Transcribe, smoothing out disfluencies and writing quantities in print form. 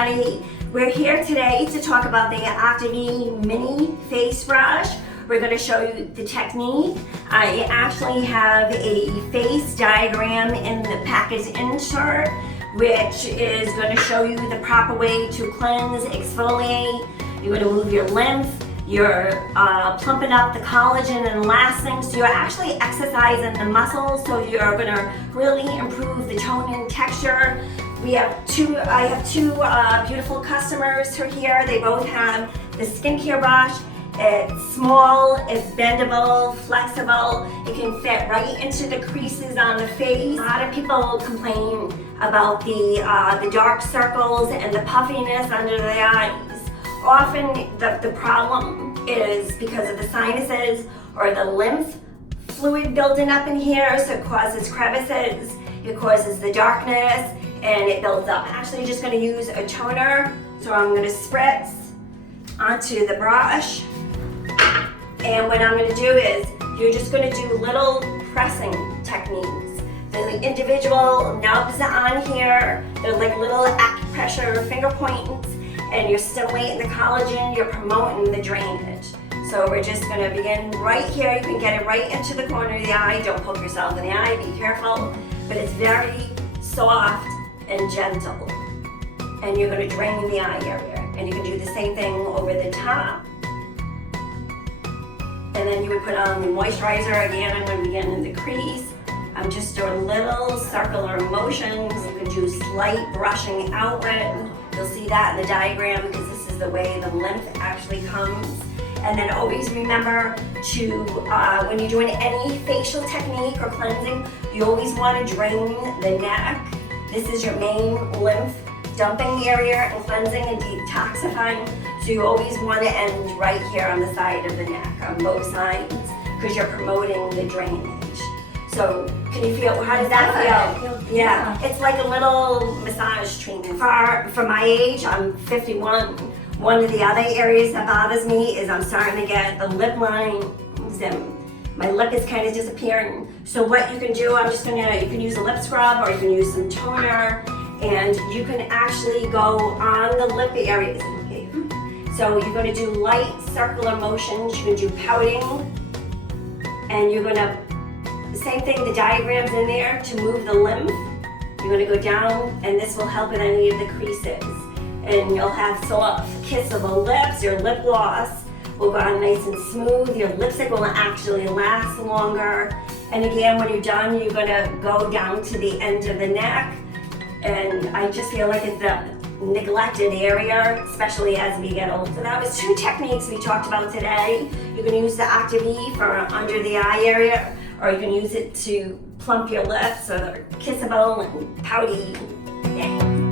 everybody. We're here today to talk about the OctoVie Mini Face Brush. We're going to show you the technique. I actually have a face diagram in the package insert, which is going to show you the proper way to cleanse, exfoliate. You're going to move your lymph. You're plumping up the collagen and elastin, so you're actually exercising the muscles, so you're going to really improve the tone and texture. I have two beautiful customers who are here. They both have the skincare brush. It's small, it's bendable, flexible. It can fit right into the creases on the face. A lot of people complain about the dark circles and the puffiness under the eyes. Often the problem is because of the sinuses or the lymph fluid building up in here, so it causes crevices, it causes the darkness, and it builds up. I'm actually just going to use a toner, so I'm going to spritz onto the brush. And what I'm going to do is, you're just going to do little pressing techniques. The individual nubs on here, they're like little acupressure finger points, and you're stimulating the collagen, you're promoting the drainage. So we're just going to begin right here. You can get it right into the corner of the eye. Don't poke yourself in the eye, be careful. But it's very soft and gentle. And you're going to drain the eye area. And you can do the same thing over the top. And then you would put on the moisturizer again. I'm going to begin in the crease. I'm just doing little circular motions. You can do slight brushing outward. You'll see that in the diagram because this is the way the lymph actually comes. And then always remember to, when you're doing any facial technique or cleansing, you always want to drain the neck. This is your main lymph dumping area and cleansing and detoxifying. So you always want to end right here on the side of the neck, on both sides, because you're promoting the drainage. So can you feel, how does that feel? Yeah, it's like a little massage treatment. For my age, I'm 51. One of the other areas that bothers me is I'm starting to get the lip lines and my lip is kind of disappearing. So what you can do, you can use a lip scrub or you can use some toner, and you can actually go on the lip areas. Okay. So you're going to do light circular motions, you can do pouting, and you're going to, same thing, the diagram's in there to move the lymph. You're going to go down, and this will help with any of the creases. And you'll have soft, kissable lips. Your lip gloss will go on nice and smooth. Your lipstick will actually last longer. And again, when you're done, you're going to go down to the end of the neck. And I just feel like it's a neglected area, especially as we get older. So that was two techniques we talked about today. You can use the OctoVie for under the eye area, or you can use it to plump your lips, so they're kissable and pouty. Yeah.